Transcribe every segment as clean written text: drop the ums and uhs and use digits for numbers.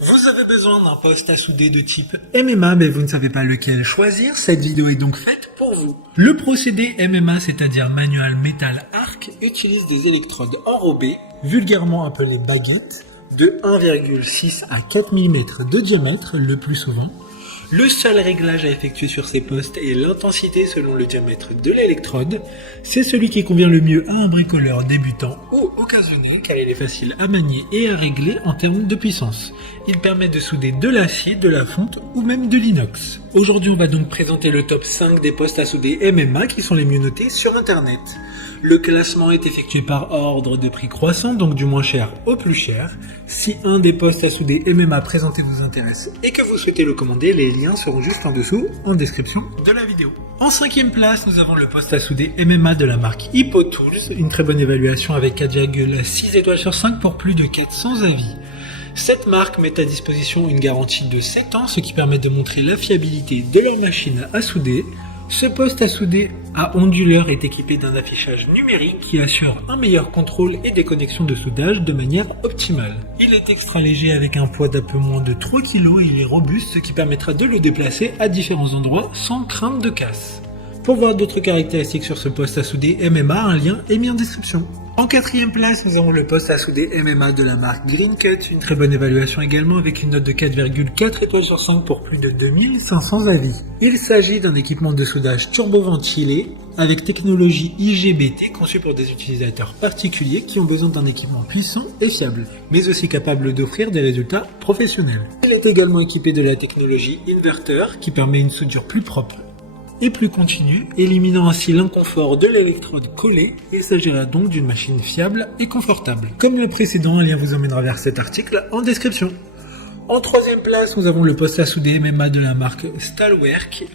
Vous avez besoin d'un poste à souder de type MMA, mais vous ne savez pas lequel choisir. Cette vidéo est donc faite pour vous. Le procédé MMA, c'est-à-dire Manual Metal Arc, utilise des électrodes enrobées, vulgairement appelées baguettes, de 1,6 à 4 mm de diamètre le plus souvent. Le seul réglage à effectuer sur ces postes est l'intensité selon le diamètre de l'électrode. C'est celui qui convient le mieux à un bricoleur débutant ou occasionnel car il est facile à manier et à régler en termes de puissance. Il permet de souder de l'acier, de la fonte ou même de l'inox. Aujourd'hui, on va donc présenter le top 5 des postes à souder MMA qui sont les mieux notés sur internet. Le classement est effectué par ordre de prix croissant, donc du moins cher au plus cher. Si un des postes à souder MMA présentés vous intéresse et que vous souhaitez le commander, les liens seront juste en dessous, en description de la vidéo. En 5e place, nous avons le poste à souder MMA de la marque Hippo Tools, une très bonne évaluation avec 4,6 étoiles sur 5 pour plus de 400 avis. Cette marque met à disposition une garantie de 7 ans, ce qui permet de montrer la fiabilité de leur machine à souder. Ce poste à souder à onduleur est équipé d'un affichage numérique qui assure un meilleur contrôle et des connexions de soudage de manière optimale. Il est extra léger avec un poids d'un peu moins de 3 kg et il est robuste, ce qui permettra de le déplacer à différents endroits sans crainte de casse. Pour voir d'autres caractéristiques sur ce poste à souder MMA, un lien est mis en description. En 4e place, nous avons le poste à souder MMA de la marque Green Cut, une très bonne évaluation également avec une note de 4,4 étoiles sur 5 pour plus de 2500 avis. Il s'agit d'un équipement de soudage turbo-ventilé avec technologie IGBT conçu pour des utilisateurs particuliers qui ont besoin d'un équipement puissant et fiable, mais aussi capable d'offrir des résultats professionnels. Il est également équipé de la technologie inverteur qui permet une soudure plus propre et plus continue, éliminant ainsi l'inconfort de l'électrode collée. Il s'agira donc d'une machine fiable et confortable. Comme le précédent, un lien vous emmènera vers cet article en description. En 3e place, nous avons le poste à souder MMA de la marque Stahlwerk.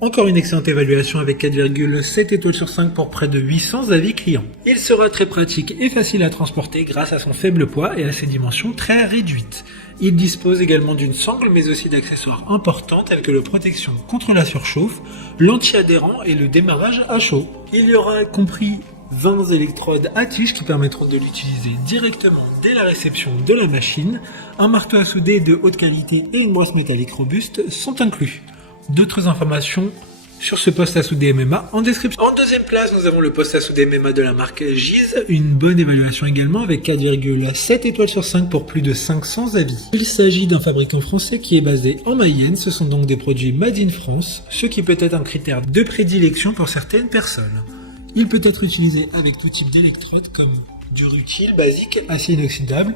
Encore une excellente évaluation avec 4,7 étoiles sur 5 pour près de 800 avis clients. Il sera très pratique et facile à transporter grâce à son faible poids et à ses dimensions très réduites. Il dispose également d'une sangle mais aussi d'accessoires importants tels que la protection contre la surchauffe, l'anti-adhérent et le démarrage à chaud. Il y aura compris 20 électrodes à tige qui permettront de l'utiliser directement dès la réception de la machine. Un marteau à souder de haute qualité et une brosse métallique robuste sont inclus. D'autres informations sur ce poste à souder MMA en description. En 2e place, nous avons le poste à souder MMA de la marque Giz, une bonne évaluation également avec 4,7 étoiles sur 5 pour plus de 500 avis. Il s'agit d'un fabricant français qui est basé en Mayenne, ce sont donc des produits made in France, ce qui peut être un critère de prédilection pour certaines personnes. Il peut être utilisé avec tout type d'électrode comme du rutile basique, acier inoxydable,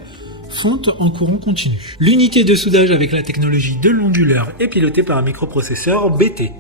fonte en courant continu. L'unité de soudage avec la technologie de l'onduleur est pilotée par un microprocesseur BT.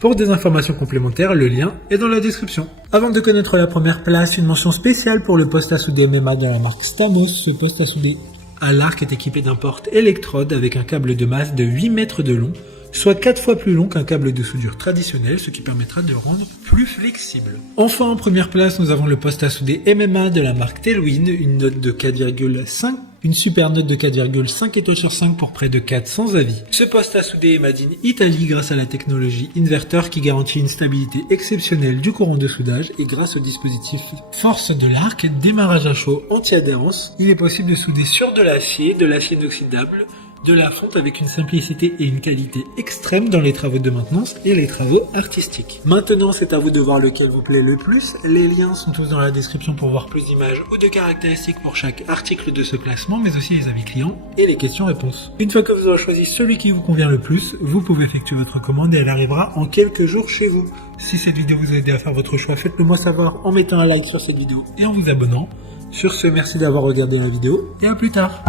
Pour des informations complémentaires, le lien est dans la description. Avant de connaître la première place, une mention spéciale pour le poste à souder MMA de la marque Stamos. Ce poste à souder à l'arc est équipé d'un porte-électrode avec un câble de masse de 8 mètres de long, soit 4 fois plus long qu'un câble de soudure traditionnel, ce qui permettra de le rendre plus flexible. Enfin, en première place, nous avons le poste à souder MMA de la marque Tailwind, une note de 4,5. Une super note de 4,5 étoiles sur 5 pour près de 400 avis. Ce poste à souder est made in Italy grâce à la technologie inverteur qui garantit une stabilité exceptionnelle du courant de soudage et grâce au dispositif force de l'arc, démarrage à chaud anti-adhérence, il est possible de souder sur de l'acier inoxydable, de la fonte avec une simplicité et une qualité extrême dans les travaux de maintenance et les travaux artistiques. Maintenant, c'est à vous de voir lequel vous plaît le plus. Les liens sont tous dans la description pour voir plus d'images ou de caractéristiques pour chaque article de ce classement, mais aussi les avis clients et les questions-réponses. Une fois que vous aurez choisi celui qui vous convient le plus, vous pouvez effectuer votre commande et elle arrivera en quelques jours chez vous. Si cette vidéo vous a aidé à faire votre choix, faites-le moi savoir en mettant un like sur cette vidéo et en vous abonnant. Sur ce, merci d'avoir regardé la vidéo et à plus tard.